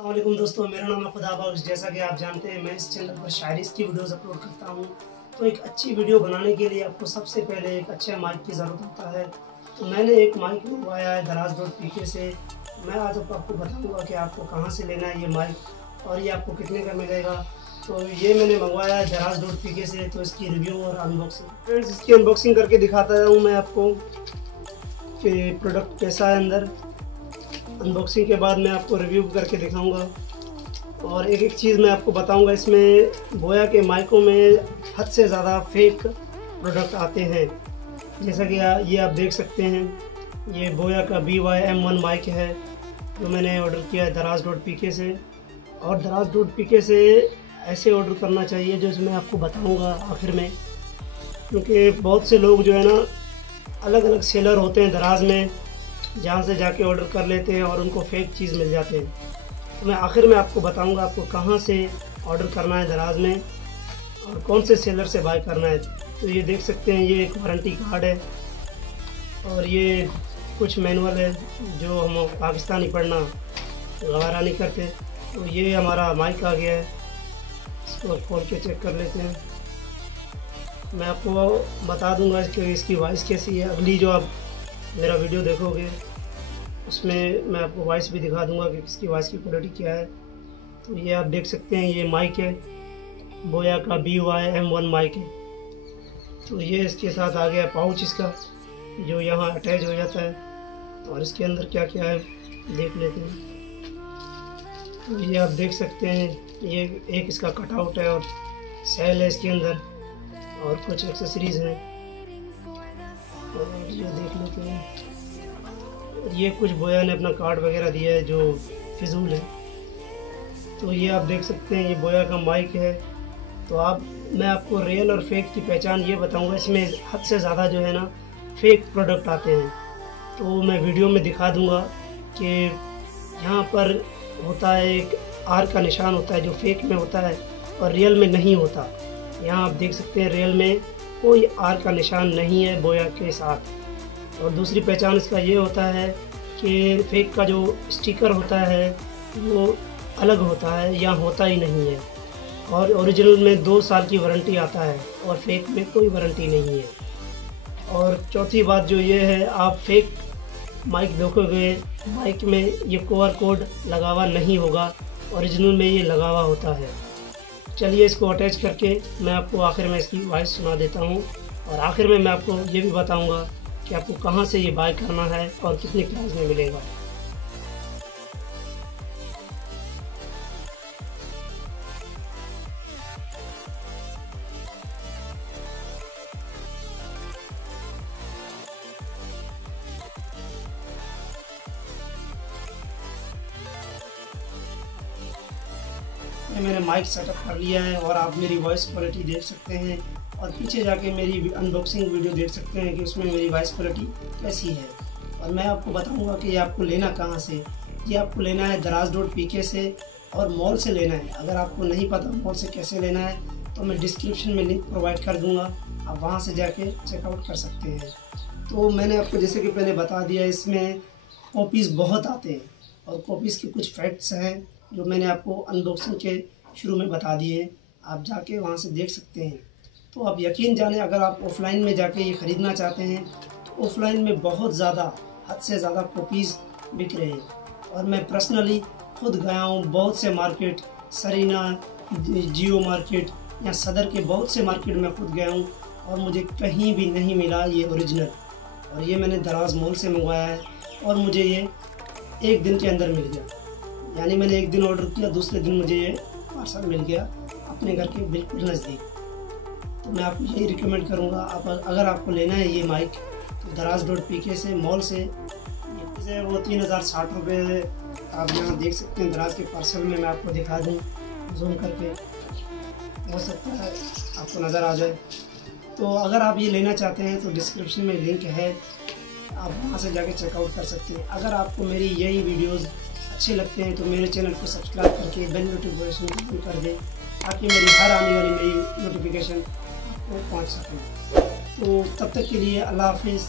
अस्सलामुअलैकुम दोस्तों, मेरा नाम है खुदा बख्श। जैसा कि आप जानते हैं मैं इस चैनल पर शायरी की वीडियोस अपलोड करता हूं। तो एक अच्छी वीडियो बनाने के लिए आपको सबसे पहले एक अच्छे माइक की ज़रूरत होता है। तो मैंने एक माइक मंगवाया है दराज.pk से। मैं आज आपको बताऊंगा कि आपको कहां से लेना है ये माइक और ये आपको कितने का मिलेगा। तो ये मैंने मंगवाया है दराज.pk से। तो इसकी रिव्यू और अनबॉक्सिंग फ्रेंड्स, इसकी अनबॉक्सिंग करके दिखाता हूँ मैं आपको कि प्रोडक्ट कैसा है अंदर। अनबॉक्सिंग के बाद मैं आपको रिव्यू करके दिखाऊंगा और एक एक चीज़ मैं आपको बताऊंगा। इसमें बोया के माइकों में हद से ज़्यादा फेक प्रोडक्ट आते हैं। जैसा कि ये आप देख सकते हैं, ये बोया का BY-M1 माइक है जो मैंने ऑर्डर किया है दराज.pk से। और दराज.pk से ऐसे ऑर्डर करना चाहिए जो मैं आपको बताऊँगा आखिर में, क्योंकि बहुत से लोग जो है ना अलग अलग सेलर होते हैं दराज में, जहाँ से जाके ऑर्डर कर लेते हैं और उनको फेक चीज़ मिल जाते हैं। तो मैं आखिर में आपको बताऊंगा आपको कहाँ से ऑर्डर करना है दराज में और कौन से सेलर से बाय करना है। तो ये देख सकते हैं, ये एक वारंटी कार्ड है और ये कुछ मैनुअल है जो हम पाकिस्तानी पढ़ना गवारा नहीं करते। तो ये हमारा माइक आ गया है, इसको खोल के चेक कर लेते हैं। मैं आपको बता दूंगा कि इसकी वॉइस कैसी है। अगली जो आप मेरा वीडियो देखोगे उसमें मैं आपको वॉइस भी दिखा दूंगा कि इसकी वॉइस की क्वालिटी क्या है। तो ये आप देख सकते हैं, ये माइक है बोया का BY-M1 माइक है। तो ये इसके साथ आ गया पाउच इसका जो यहाँ अटैच हो जाता है और इसके अंदर क्या क्या है देख लेते हैं। तो ये आप देख सकते हैं, ये एक इसका कटआउट है और सेल है इसके अंदर और कुछ एक्सेसरीज हैं और ये देख लेते हैं। ये कुछ बोया ने अपना कार्ड वगैरह दिया है जो फिजूल है। तो ये आप देख सकते हैं, ये बोया का माइक है। तो मैं आपको रियल और फेक की पहचान ये बताऊंगा। इसमें हद से ज़्यादा जो है ना फेक प्रोडक्ट आते हैं। तो मैं वीडियो में दिखा दूंगा कि यहाँ पर होता है एक आर का निशान होता है जो फेक में होता है और रियल में नहीं होता। यहाँ आप देख सकते हैं रियल में कोई आर का निशान नहीं है बोया के साथ। और दूसरी पहचान इसका ये होता है कि फेक का जो स्टिकर होता है वो अलग होता है या होता ही नहीं है। और ओरिजिनल में 2 साल की वारंटी आता है और फेक में कोई वारंटी नहीं है। और चौथी बात जो ये है, आप फेक माइक देखोगे माइक में ये QR कोड लगा हुआ नहीं होगा, ओरिजिनल में ये लगा हुआ होता है। चलिए इसको अटैच करके मैं आपको आखिर में इसकी वॉइस सुना देता हूँ और आखिर में मैं आपको ये भी बताऊँगा कि आपको कहाँ से ये बाय करना है और कितने प्राइस में मिलेगा। मैंने माइक सेटअप कर लिया है और आप मेरी वॉइस क्वालिटी देख सकते हैं और पीछे जाके मेरी अनबॉक्सिंग वीडियो देख सकते हैं कि उसमें मेरी वॉइस क्वालिटी कैसी है। और मैं आपको बताऊंगा कि ये आपको लेना कहाँ से। ये आपको लेना है दराज.pk से और मॉल से लेना है। अगर आपको नहीं पता मॉल से कैसे लेना है तो मैं डिस्क्रिप्शन में लिंक प्रोवाइड कर दूँगा, आप वहाँ से जाके चेकआउट कर सकते हैं। तो मैंने आपको जैसे कि पहले बता दिया, इसमें कॉपीज़ बहुत आते हैं और कॉपीज़ के कुछ फैक्ट्स हैं जो मैंने आपको अनबॉक्सिंग के शुरू में बता दिए। आप जाके वहाँ से देख सकते हैं। तो आप यकीन जाने, अगर आप ऑफ़लाइन में जाके ये ख़रीदना चाहते हैं तो ऑफ़लाइन में बहुत ज़्यादा हद से ज़्यादा कॉपीज़ बिक रहे हैं। और मैं पर्सनली खुद गया हूँ बहुत से मार्केट, सरीना, जियो मार्केट या सदर के बहुत से मार्केट में खुद गया हूँ और मुझे कहीं भी नहीं मिला ये ओरिजिनल। और ये मैंने दराज मॉल से मंगवाया है और मुझे ये 1 दिन के अंदर मिल गया। यानी मैंने 1 दिन ऑर्डर किया, दूसरे दिन मुझे ये पार्सल मिल गया अपने घर के बिल्कुल नज़दीक। तो मैं आपको यही रिकमेंड करूँगा, अगर आपको लेना है ये माइक तो दराज.pk से मॉल से वो 3060 रुपये आप यहाँ देख सकते हैं। दराज के पार्सल में मैं आपको दिखा दूँ जूम करके, हो सकता है आपको नज़र आ जाए। तो अगर आप ये लेना चाहते हैं तो डिस्क्रिप्शन में लिंक है, आप वहाँ से जाके चेकआउट कर सकते हैं। अगर आपको मेरी यही वीडियोज़ अच्छे लगते हैं तो मेरे चैनल को सब्सक्राइब करके बेल नोटिफिकेशन कर दें ताकि मेरी हर आने वाली नई नोटिफिकेशन आपको पहुंच सके। तो तब तक के लिए अल्लाह हाफिज़।